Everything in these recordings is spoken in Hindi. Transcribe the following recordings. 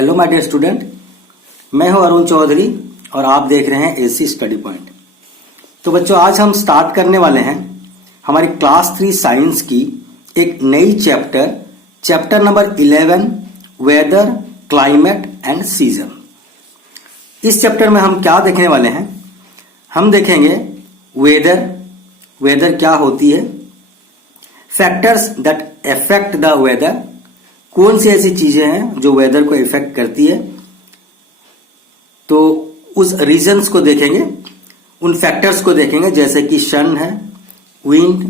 हेलो माय डियर स्टूडेंट, मैं हूं अरुण चौधरी और आप देख रहे हैं एसी स्टडी पॉइंट। तो बच्चों, आज हम स्टार्ट करने वाले हैं हमारी क्लास 3 साइंस की एक नई chapter number 11, weather, climate and season. इस चैप्टर में हम क्या देखने वाले हैं? हम देखेंगे वेदर क्या होती है, factors that affect the weather, कौन सी ऐसी चीजें हैं जो वेदर को इफेक्ट करती है, तो उस रीजंस को देखेंगे, उन फैक्टर्स को देखेंगे जैसे कि सन है, विंड,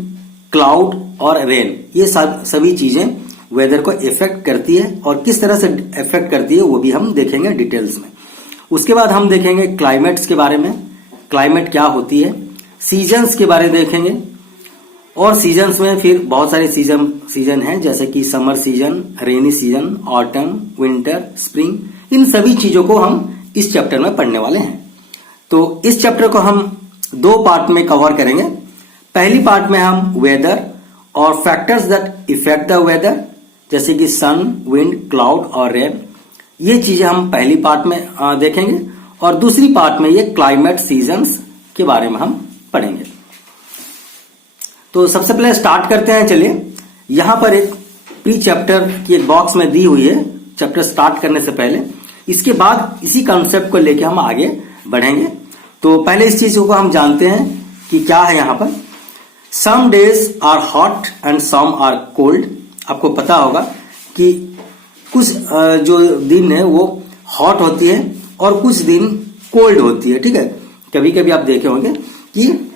क्लाउड और रेन। ये सभी चीजें वेदर को इफेक्ट करती है और किस तरह से इफेक्ट करती है वो भी हम देखेंगे डिटेल्स में। उसके बाद हम देखेंगे क्लाइमेट्स के बारे में, क्लाइमेट क्या होती है, सीजन्स के बारे में देखेंगे और सीजन्स में फिर बहुत सारे सीजन हैं जैसे कि summer season, rainy season, autumn, winter, spring. इन सभी चीजों को हम इस चैप्टर में पढ़ने वाले हैं। तो इस चैप्टर को हम 2 पार्ट में कवर करेंगे। पहली पार्ट में हम वेदर और factors that effect the weather जैसे कि सन, विंड, क्लाउड और रेन, ये चीजें हम पहली पार्ट में देखेंगे और दूसरी पार्ट में ये क्लाइमेट, सीजन्स के बारे में हम पढ़ेंगे। तो सबसे पहले स्टार्ट करते हैं। चलिए, यहां पर एक प्री चैप्टर की एक बॉक्स में दी हुई है चैप्टर स्टार्ट करने से पहले। इसके बाद इसी कॉन्सेप्ट को लेके हम आगे बढ़ेंगे। तो पहले इस चीज को हम जानते हैं कि क्या है यहां पर। Some days are hot and some are cold. आपको पता होगा कि कुछ जो दिन है वो हॉट होती है और कुछ दिन कोल्ड होती है। ठीक है, कभी कभी आप देखे होंगे कि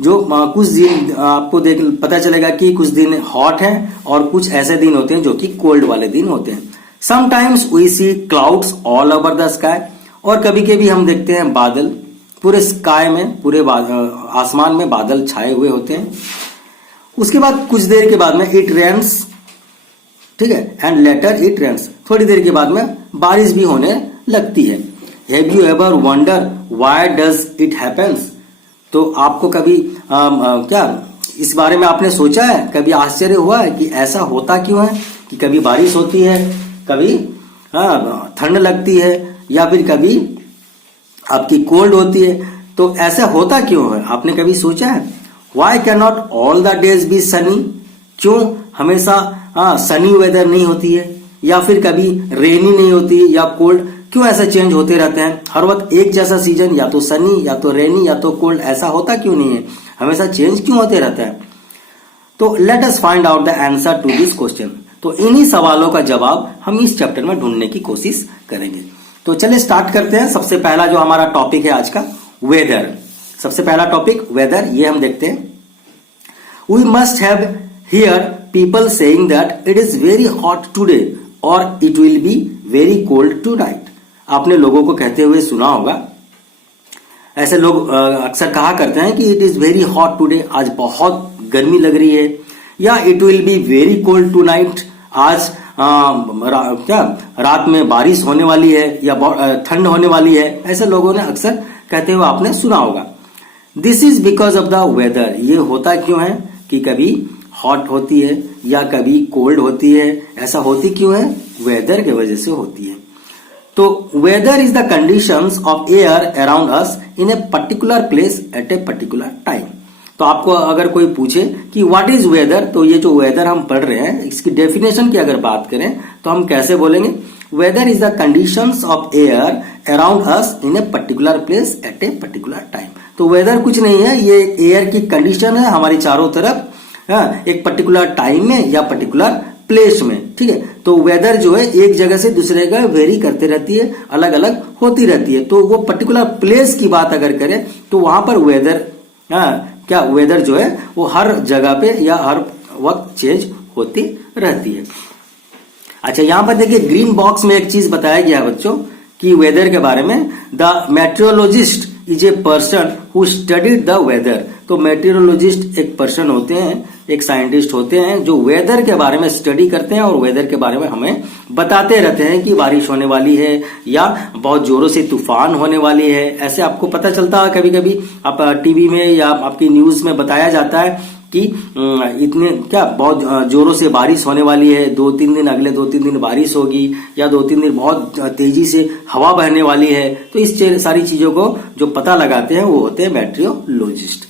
जो कुछ दिन आपको पता चलेगा कि कुछ दिन हॉट है और कुछ ऐसे दिन होते हैं जो कि कोल्ड वाले दिन होते हैं। Sometimes we see clouds all over the sky, और कभी कभी हम देखते हैं बादल, पूरे स्काई में, पूरे आसमान में बादल छाए हुए होते हैं। उसके बाद कुछ देर के बाद में इट रेन्स, ठीक है, एंड लेटर इट रेन्स, थोड़ी देर के बाद में बारिश भी होने लगती है। Have you ever wonder why does it happens? तो आपको कभी क्या इस बारे में आपने सोचा है, कभी आश्चर्य हुआ है कि ऐसा होता क्यों है कि कभी बारिश होती है, कभी ठंड लगती है या फिर कभी आपकी कोल्ड होती है? तो ऐसा होता क्यों है, आपने कभी सोचा है? Why can not all the days be sunny? क्यों हमेशा सनी वेदर नहीं होती है या फिर कभी रेनी नहीं होती है या कोल्ड? क्यों ऐसा चेंज होते रहते हैं? हर वक्त एक जैसा सीजन, या तो सनी या तो रेनी या तो कोल्ड, ऐसा होता क्यों नहीं है? हमेशा चेंज क्यों होते रहता है? तो let us find out the answer to this question. तो इन्हीं सवालों का जवाब हम इस चैप्टर में ढूंढने की कोशिश करेंगे। तो चलिए स्टार्ट करते हैं। सबसे पहला जो हमारा टॉपिक है आज का, वेदर। सबसे पहला टॉपिक वेदर, ये हम देखते हैं। We must have here people saying that it is very hot today और it will be very cold tonight. आपने लोगों को कहते हुए सुना होगा, ऐसे लोग अक्सर कहा करते हैं कि it is very hot today, आज बहुत गर्मी लग रही है, या it will be very cold tonight, आज रात में बारिश होने वाली है या ठंड होने वाली है। ऐसे लोगों ने अक्सर कहते हुए आपने सुना होगा। This is because of the weather. ये होता क्यों है कि कभी हॉट होती है या कभी कोल्ड होती है? ऐसा होती क्यों है? वेदर की वजह से होती है। तो weather is the conditions of air around us in a particular place at a particular time. तो आपको अगर कोई पूछे कि व्हाट इज वेदर, तो ये जो वेदर हम पढ़ रहे हैं इसकी डेफिनेशन की अगर बात करें तो हम कैसे बोलेंगे? Weather is the conditions of air around us in a particular place at a particular time. तो वेदर कुछ नहीं है, ये एयर की कंडीशन है हमारे चारों तरफ, एक पर्टिकुलर टाइम में या पर्टिकुलर प्लेस में। ठीक है, तो वेदर जो है एक जगह से दूसरे जगह वेरी करते रहती है, अलग अलग होती रहती है। तो वो पर्टिकुलर प्लेस की बात अगर करें तो वहां पर वेदर वेदर जो है वो हर जगह पे या हर वक्त चेंज होती रहती है। अच्छा, यहां पर देखिए ग्रीन बॉक्स में एक चीज बताया गया है बच्चों कि वेदर के बारे में, the meteorologist is a person who studied the weather. तो मेट्रोलॉजिस्ट एक पर्सन होते हैं, एक साइंटिस्ट होते हैं जो वेदर के बारे में स्टडी करते हैं और वेदर के बारे में हमें बताते रहते हैं कि बारिश होने वाली है या बहुत जोरों से तूफान होने वाली है। ऐसे आपको पता चलता है, कभी कभी आप टीवी में या आपकी न्यूज में बताया जाता है कि इतने क्या बहुत जोरों से बारिश होने वाली है, 2-3 दिन, अगले 2-3 दिन बारिश होगी, या 2-3 दिन बहुत तेजी से हवा बहने वाली है। तो इस सारी चीजों को जो पता लगाते हैं वो होते हैं मेट्रियोलॉजिस्ट।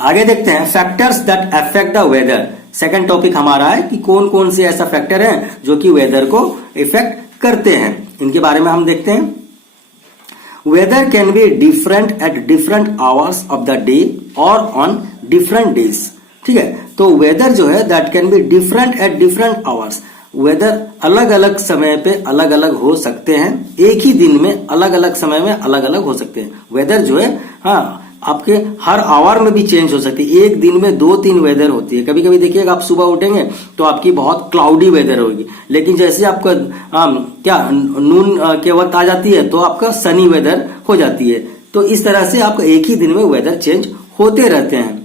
आगे देखते हैं factors that affect the weather. Second topic हमारा है कि कौन कौन से ऐसा फैक्टर है जो कि वेदर को इफेक्ट करते हैं, इनके बारे में हम देखते हैं। Weather can be different at different hours of the day और ऑन डिफरेंट डेज। ठीक है, तो वेदर जो है that can be different at different hours. Weather अलग अलग समय पे अलग अलग हो सकते हैं, एक ही दिन में अलग अलग समय में अलग अलग हो सकते हैं। वेदर जो है हाँ आपके हर आवर में भी चेंज हो सकती है, एक दिन में 2-3 वेदर होती है। कभी कभी देखिएगा आप सुबह उठेंगे तो आपकी बहुत क्लाउडी वेदर होगी, लेकिन जैसे आपका क्या नून के वक्त आ जाती है तो आपका सनी वेदर हो जाती है। तो इस तरह से आपका एक ही दिन में वेदर चेंज होते रहते हैं।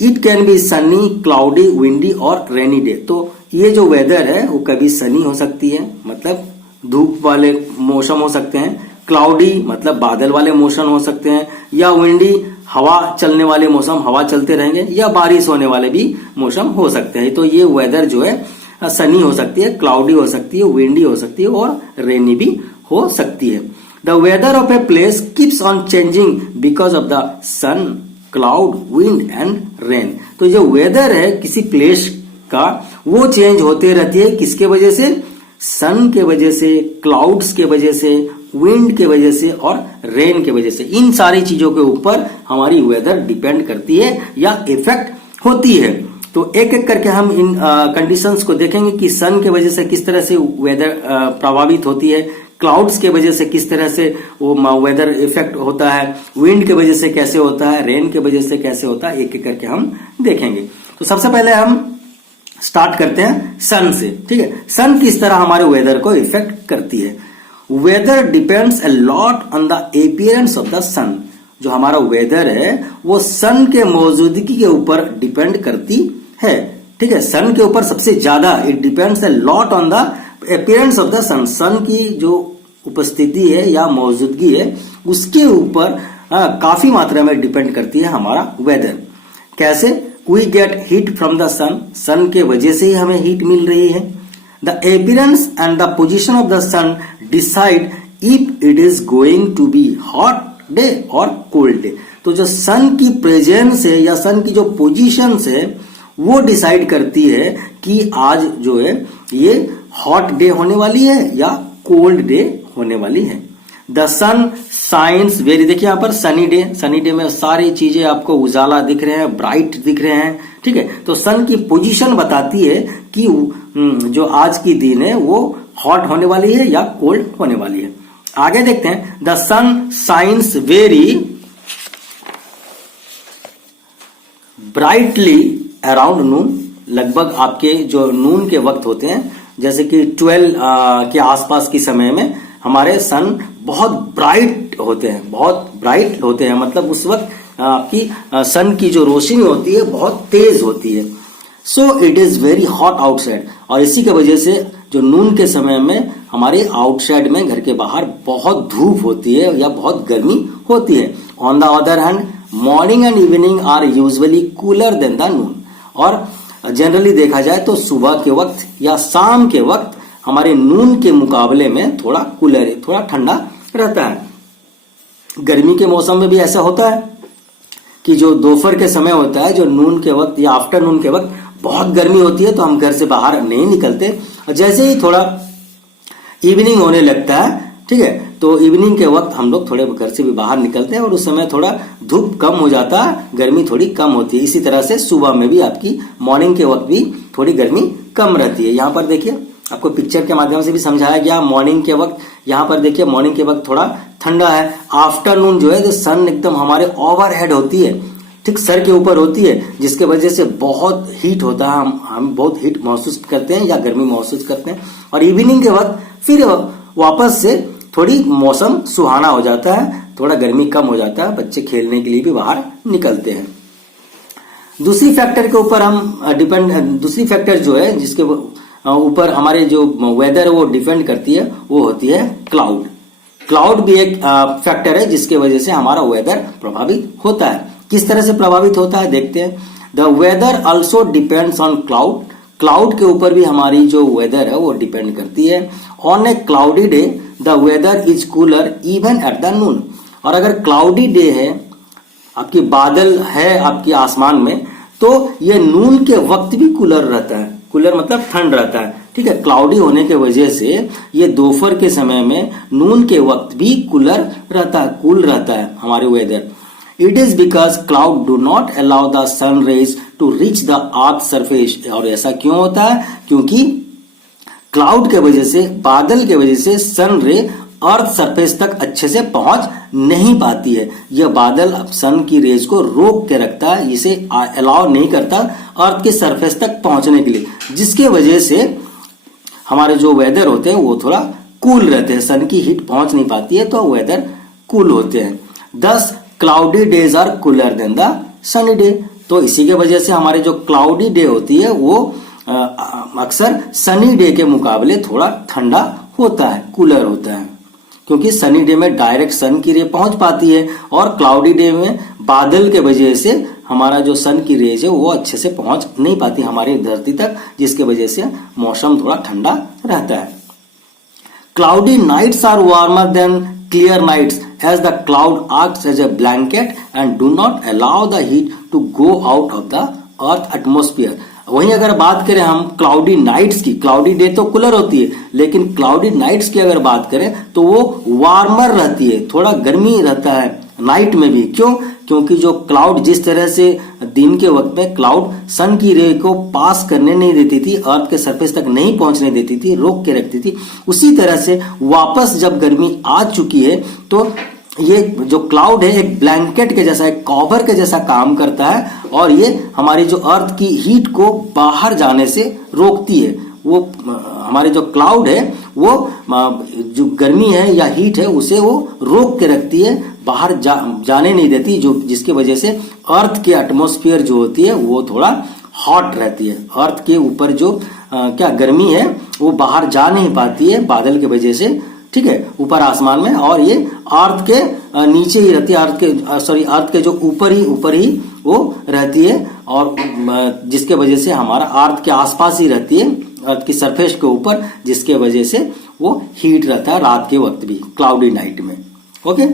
It can be Sunny, cloudy, windy और रेनी डे। तो ये जो वेदर है वो कभी सनी हो सकती है, मतलब धूप वाले मौसम हो सकते हैं, क्लाउडी मतलब बादल वाले मौसम हो सकते हैं, या विंडी हवा चलने वाले मौसम, हवा चलते रहेंगे, या बारिश होने वाले भी मौसम हो सकते हैं। तो ये वेदर जो है सनी हो सकती है, क्लाउडी हो सकती है, विंडी हो सकती है और रेनी भी हो सकती है। The weather of a place keeps on changing because of the sun, cloud, wind and rain. तो जो वेदर है किसी प्लेस का वो चेंज होते रहती है, किसके वजह से? सन के वजह से, क्लाउड्स के वजह से, विंड के वजह से और रेन के वजह से। इन सारी चीजों के ऊपर हमारी वेदर डिपेंड करती है या इफेक्ट होती है। तो एक एक करके हम इन कंडीशंस को देखेंगे कि सन के वजह से किस तरह से वेदर प्रभावित होती है, क्लाउड्स के वजह से किस तरह से वो वेदर इफेक्ट होता है, विंड के वजह से कैसे होता है, रेन के वजह से कैसे होता है, एक एक करके हम देखेंगे। तो सबसे पहले हम स्टार्ट करते हैं सन से। ठीक है, सन किस तरह हमारे वेदर को इफेक्ट करती है। Weather depends a lot on the appearance of the sun. जो हमारा वेदर है वो सन के मौजूदगी के ऊपर डिपेंड करती है। ठीक है, सन के ऊपर सबसे ज्यादा it depends a lot on the appearance of the sun. Sun की जो उपस्थिति है या मौजूदगी है उसके ऊपर काफी मात्रा में डिपेंड करती है हमारा वेदर। कैसे? We get heat from the sun, sun के वजह से ही हमें हीट मिल रही है। The appearance and the position of the sun decide if it is going to be hot day और कोल्ड डे। तो जो सन की प्रेजेंस है या सन की जो पोजीशन है वो डिसाइड करती है कि आज जो है ये हॉट डे होने वाली है या कोल्ड डे होने वाली है। द सन साइंस वेरी, देखिए यहाँ पर सनी डे, सनी डे में सारी चीजें आपको उजाला दिख रहे हैं, ब्राइट दिख रहे हैं। ठीक है, तो सन की पोजीशन बताती है कि जो आज की दिन है वो हॉट होने वाली है या कोल्ड होने वाली है। आगे देखते हैं, the sun shines very brightly around noon. लगभग आपके जो नून के वक्त होते हैं जैसे कि 12 के आसपास के समय में हमारे सन बहुत ब्राइट होते हैं, बहुत ब्राइट होते हैं, मतलब उस वक्त आपकी सन की जो रोशनी होती है बहुत तेज होती है। So it is very hot outside, और इसी की वजह से जो नून के समय में हमारे आउटसाइड में घर के बाहर बहुत धूप होती है या बहुत गर्मी होती है। On the other hand morning and evening are usually cooler than the noon, और जनरली देखा जाए तो सुबह के वक्त या शाम के वक्त हमारे नून के मुकाबले में थोड़ा कूलर, थोड़ा ठंडा रहता है। गर्मी के मौसम में भी ऐसा होता है कि जो दोपहर के समय होता है, जो नून के वक्त या आफ्टरनून के वक्त बहुत गर्मी होती है तो हम घर से बाहर नहीं निकलते, और जैसे ही थोड़ा इवनिंग होने लगता है, ठीक है, तो इवनिंग के वक्त हम लोग थोड़े घर से भी बाहर निकलते हैं और उस समय थोड़ा धूप कम हो जाता है, गर्मी थोड़ी कम होती है। इसी तरह से सुबह में भी आपकी मॉर्निंग के वक्त भी थोड़ी गर्मी कम रहती है। यहाँ पर देखिए आपको पिक्चर के माध्यम से भी समझाया गया, मॉर्निंग के वक्त यहाँ पर देखिए मॉर्निंग के वक्त थोड़ा ठंडा है। आफ्टरनून जो है जो सन एकदम हमारे ओवरहेड होती है, ठीक सर के ऊपर होती है, जिसके वजह से बहुत हीट होता है, हम बहुत हीट महसूस करते हैं या गर्मी महसूस करते हैं। और इवनिंग के वक्त फिर वापस से थोड़ी मौसम सुहाना हो जाता है, थोड़ा गर्मी कम हो जाता है, बच्चे खेलने के लिए भी बाहर निकलते हैं। दूसरी फैक्टर के ऊपर हम दूसरी फैक्टर जो है जिसके ऊपर हमारे जो वेदर है वो डिपेंड करती है, वो होती है क्लाउड। क्लाउड भी एक फैक्टर है जिसके वजह से हमारा वेदर प्रभावित होता है। किस तरह से प्रभावित होता है देखते हैं। The weather also depends on cloud, cloud के ऊपर भी हमारी जो वेदर है वो डिपेंड करती है। On a cloudy day the weather is cooler even at the noon, और अगर क्लाउडी डे है, आपकी बादल है आपके आसमान में, तो ये नून के वक्त भी कूलर रहता है। कूलर मतलब ठंड रहता है, ठीक है। क्लाउडी होने के वजह से ये दोपहर के समय में नून के वक्त भी कूलर रहता है, कूल रहता है हमारे weather. It is because cloud do not allow the sun rays to reach the earth surface, और ऐसा क्यों होता है, क्योंकि क्लाउड के वजह से, बादल के वजह से सन रे अर्थ सरफेस तक अच्छे से पहुंच नहीं पाती है। यह बादल सन की रेज को रोक के रखता है, इसे अलाउ नहीं करता अर्थ के सरफेस तक पहुंचने के लिए, जिसके वजह से हमारे जो वेदर होते हैं वो थोड़ा कूल रहते हैं। सन की हीट पहुंच नहीं पाती है तो वेदर कूल होते हैं। 10 cloudy days are cooler than the sunny day, तो इसी के वजह से हमारे जो क्लाउडी डे होती है वो अक्सर सनी डे के मुकाबले थोड़ा ठंडा होता है, कूलर होता है, क्योंकि सनी डे में डायरेक्ट सन की रे पहुंच पाती है, और क्लाउडी डे में बादल के वजह से हमारा जो सन की रेज है वो अच्छे से पहुंच नहीं पाती हमारी धरती तक, जिसके वजह से मौसम थोड़ा ठंडा रहता है। Cloudy nights are warmer than clear nights as the cloud acts as a blanket and do not allow the heat to go out of the earth atmosphere. वहीं अगर बात करें हम क्लाउडी नाइट्स की, क्लाउडी डे तो कूलर होती है, लेकिन क्लाउडी नाइट्स की अगर बात करें तो वो वार्मर रहती है, थोड़ा गर्मी रहता है नाइट में भी। क्यों? क्योंकि जो क्लाउड जिस तरह से दिन के वक्त में क्लाउड सन की रे को पास करने नहीं देती थी, अर्थ के सरफेस तक नहीं पहुंचने देती थी, रोक के रखती थी, उसी तरह से वापस जब गर्मी आ चुकी है तो ये जो क्लाउड है एक ब्लैंकेट के जैसा, एक कवर के जैसा काम करता है, और ये हमारी जो अर्थ की हीट को बाहर जाने से रोकती है। वो हमारे जो क्लाउड है वो जो गर्मी है या हीट है उसे वो रोक के रखती है, बाहर जाने नहीं देती, जो जिसकी वजह से अर्थ के एटमॉस्फेयर जो होती है वो थोड़ा हॉट रहती है। अर्थ के ऊपर जो क्या गर्मी है वो बाहर जा नहीं पाती है बादल की वजह से, ठीक है, ऊपर आसमान में, और ये अर्थ के नीचे ही रहती है, अर्थ के जो ऊपर ही वो रहती है, और जिसके वजह से हमारा अर्थ के आसपास ही रहती है, अर्थ की सरफेस के ऊपर, जिसके वजह से वो हीट रहता है रात के वक्त भी, क्लाउडी नाइट में। ओके,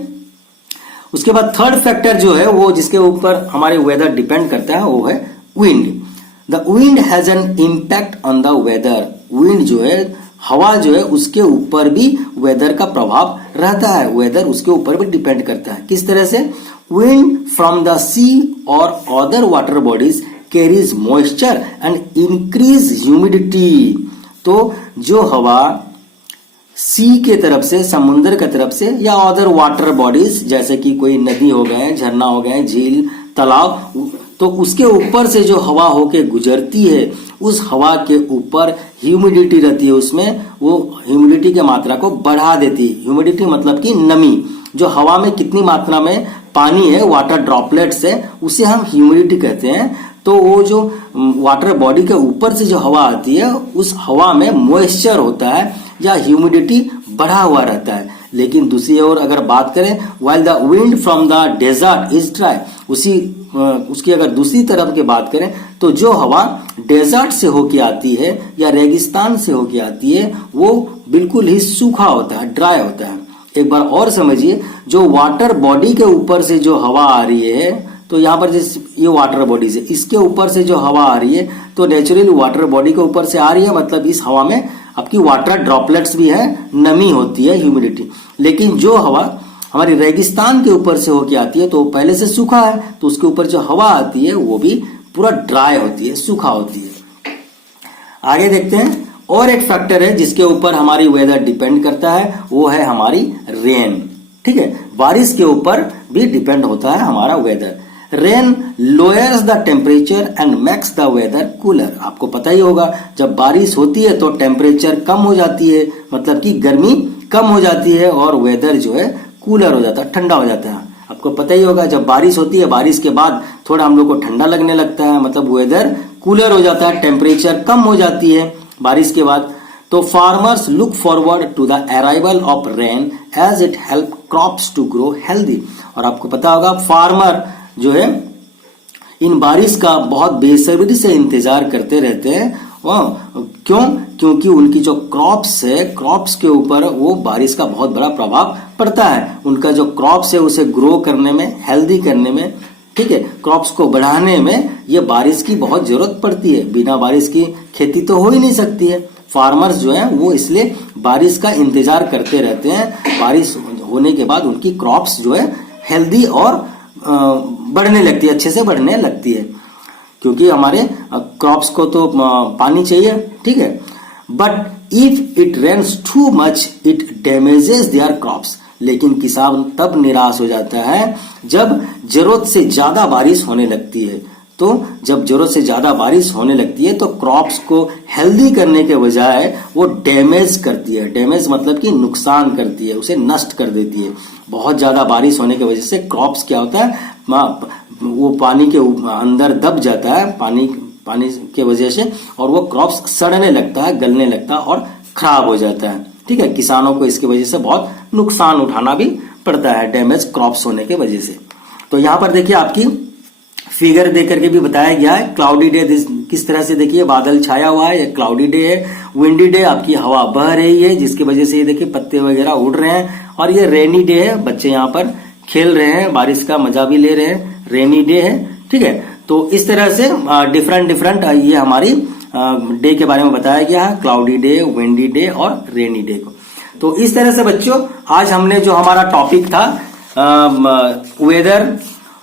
उसके बाद थर्ड फैक्टर जो है वो जिसके ऊपर हमारे वेदर डिपेंड करता है वो है wind. The wind has an impact on the weather. Wind जो है, हवा जो है, उसके ऊपर भी वेदर का प्रभाव रहता है, वेदर उसके ऊपर भी डिपेंड करता है। किस तरह से? विंड फ्रॉम द सी और other water bodies carries moisture and increase humidity. तो जो हवा सी के तरफ से, समुद्र के तरफ से, या अदर वाटर बॉडीज जैसे कि कोई नदी हो गए, झरना हो गए, झील, तालाब, तो उसके ऊपर से जो हवा होके गुजरती है, उस हवा के ऊपर ह्यूमिडिटी रहती है, उसमें वो ह्यूमिडिटी की मात्रा को बढ़ा देती है। ह्यूमिडिटी मतलब कि नमी, जो हवा में कितनी मात्रा में पानी है, वाटर ड्रॉपलेट्स है, उसे हम ह्यूमिडिटी कहते हैं। तो वो जो वाटर बॉडी के ऊपर से जो हवा आती है, उस हवा में मॉइस्चर होता है या ह्यूमिडिटी बढ़ा हुआ रहता है। लेकिन दूसरी ओर अगर बात करें, while the wind from the desert is dry, उसकी अगर दूसरी तरफ की बात करें तो जो हवा डेजर्ट से होके आती है या रेगिस्तान से होके आती है वो बिल्कुल ही सूखा होता है, ड्राई होता है। एक बार और समझिए, जो वाटर बॉडी के ऊपर से जो हवा आ रही है, तो यहाँ पर जैसे ये वाटर बॉडी से, इसके ऊपर से जो हवा आ रही है, तो नेचुरली वाटर बॉडी के ऊपर से आ रही है, मतलब इस हवा में आपकी वाटर ड्रॉपलेट्स भी है, नमी होती है, ह्यूमिडिटी। लेकिन जो हवा हमारी रेगिस्तान के ऊपर से होके आती है तो पहले से सूखा है, तो उसके ऊपर जो हवा आती है वो भी पूरा ड्राई होती है, सूखा होती है। आगे देखते हैं, और एक फैक्टर है जिसके ऊपर हमारी वेदर डिपेंड करता है, वो है हमारी रेन। ठीक है, बारिश के ऊपर भी डिपेंड होता है हमारा weather. Rain lowers the temperature and makes the weather cooler. आपको पता ही होगा, जब बारिश होती है तो टेम्परेचर कम हो जाती है, मतलब कि गर्मी कम हो जाती है, और वेदर जो है कूलर हो जाता है, ठंडा हो जाता है। आपको पता ही होगा, जब बारिश होती है, बारिश के बाद थोड़ा हम लोग को ठंडा लगने लगता है, मतलब वेदर कूलर हो जाता है, टेम्परेचर कम हो जाती है बारिश के बाद। तो farmers look forward to the arrival of rain as it help crops to grow healthy. और आपको पता होगा, फार्मर जो है इन बारिश का बहुत बेसब्री से इंतजार करते रहते हैं। क्यों? क्योंकि उनकी जो क्रॉप्स है, क्रॉप्स के ऊपर वो बारिश का बहुत बड़ा प्रभाव पड़ता है। उनका जो क्रॉप्स है उसे ग्रो करने में, हेल्दी करने में, ठीक है, क्रॉप्स को बढ़ाने में ये बारिश की बहुत जरूरत पड़ती है। बिना बारिश की खेती तो हो ही नहीं सकती है। फार्मर्स जो है वो इसलिए बारिश का इंतजार करते रहते हैं। बारिश होने के बाद उनकी क्रॉप्स जो है हेल्दी और बढ़ने लगती है, अच्छे से बढ़ने लगती है, क्योंकि हमारे क्रॉप्स को तो पानी चाहिए, ठीक है। But if it rains too much it damages their crops. लेकिन किसान तब निराश हो जाता है जब जरूरत से ज्यादा बारिश होने लगती है। तो जब जरूरत से ज्यादा बारिश होने लगती है तो क्रॉप्स को हेल्दी करने के बजाय वो डैमेज करती है। डैमेज मतलब कि नुकसान करती है, उसे नष्ट कर देती है। बहुत ज्यादा बारिश होने की वजह से क्रॉप्स क्या होता है, वो पानी के अंदर दब जाता है, पानी के वजह से, और वो क्रॉप्स सड़ने लगता है, गलने लगता है और खराब हो जाता है, ठीक है। किसानों को इसकी वजह से बहुत नुकसान उठाना भी पड़ता है, डैमेज क्रॉप्स होने की वजह से। तो यहां पर देखिए आपकी फिगर दे करके भी बताया गया है। क्लाउडी डे किस तरह से, देखिए बादल छाया हुआ है, ये क्लाउडी डे है। विंडी डे, आपकी हवा बह रही है जिसकी वजह से ये देखिए पत्ते वगैरह उड़ रहे हैं। और ये रेनी डे है, बच्चे यहाँ पर खेल रहे हैं, बारिश का मजा भी ले रहे हैं, रेनी डे है, ठीक है। तो इस तरह से डिफरेंट ये हमारी डे के बारे में बताया गया है, क्लाउडी डे, विंडी डे और रेनी डे को। तो इस तरह से बच्चों आज हमने जो हमारा टॉपिक था वेदर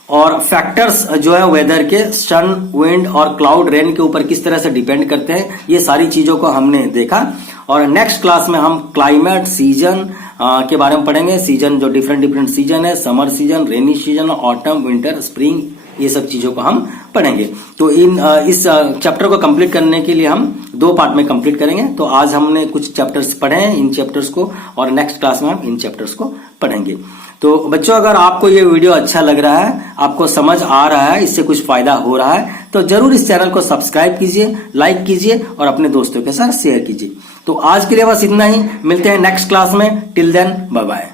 और फैक्टर्स जो है वेदर के, सन, विंड और क्लाउड, रेन के ऊपर किस तरह से डिपेंड करते हैं, ये सारी चीजों को हमने देखा। और नेक्स्ट क्लास में हम क्लाइमेट, सीजन के बारे में पढ़ेंगे। सीजन जो डिफरेंट सीजन है, summer season, rainy season, autumn, winter, spring, ये सब चीजों को हम पढ़ेंगे। तो इस चैप्टर को कंप्लीट करने के लिए हम 2 पार्ट में कंप्लीट करेंगे। तो आज हमने कुछ चैप्टर्स पढ़े हैं, इन चैप्टर्स को, और नेक्स्ट क्लास में हम इन चैप्टर्स को पढ़ेंगे। तो बच्चों अगर आपको ये वीडियो अच्छा लग रहा है, आपको समझ आ रहा है, इससे कुछ फायदा हो रहा है, तो जरूर इस चैनल को सब्सक्राइब कीजिए, लाइक कीजिए और अपने दोस्तों के साथ शेयर कीजिए। तो आज के लिए बस इतना ही, मिलते हैं नेक्स्ट क्लास में। Till then bye bye.